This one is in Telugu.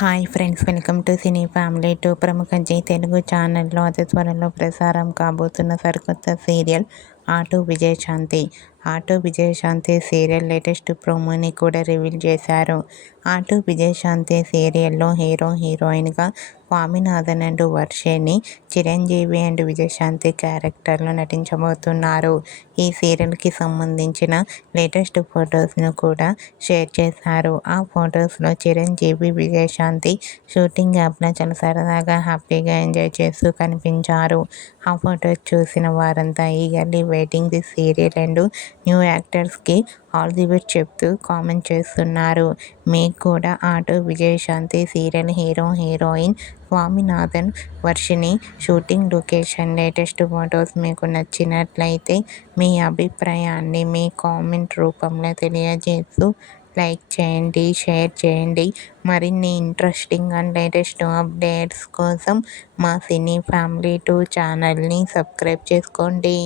Hi friends, welcome to cine family two. ప్రముఖ జీ తెలుగు ఛానల్లో అతి త్వరలో ప్రసారం కాబోతున్న సరికొత్త serial auto Vijayashanti. Auto Vijayashanti serial latest ప్రోమోని కూడా రివీల్ చేశారు. ఆటో విజయశాంతి సీరియల్లో హీరో హీరోయిన్గా స్వామినాథన్ అండ్ వర్షిణి, చిరంజీవి అండ్ విజయశాంతి క్యారెక్టర్లో నటించబోతున్నారు. ఈ సీరియల్కి సంబంధించిన లేటెస్ట్ ఫొటోస్ను కూడా షేర్ చేశారు. ఆ ఫొటోస్లో చిరంజీవి, విజయశాంతి షూటింగ్ యాప్లో చాలా సరదాగా హ్యాపీగా ఎంజాయ్ చేస్తూ కనిపించారు. ఆ ఫొటోస్ చూసిన వారంతా eagerly waiting the serial and new యాక్టర్స్కి ఆల్ ది బెస్ట్ చెప్తూ కామెంట్ చేస్తున్నారు. మీకు కూడా auto Vijayashanti serial hero heroine Swaminathan, Varshini shooting location latest photos మీకు నచ్చినట్లయితే మీ అభిప్రాయాన్ని మీ కామెంట్ రూపంలో తెలియజేస్తూ లైక్ చేయండి, షేర్ చేయండి. మరిన్ని ఇంట్రెస్టింగ్ అండ్ లేటెస్ట్ అప్డేట్స్ కోసం మా సినీ ఫ్యామిలీ 2 ఛానల్ని సబ్స్క్రైబ్ చేసుకోండి.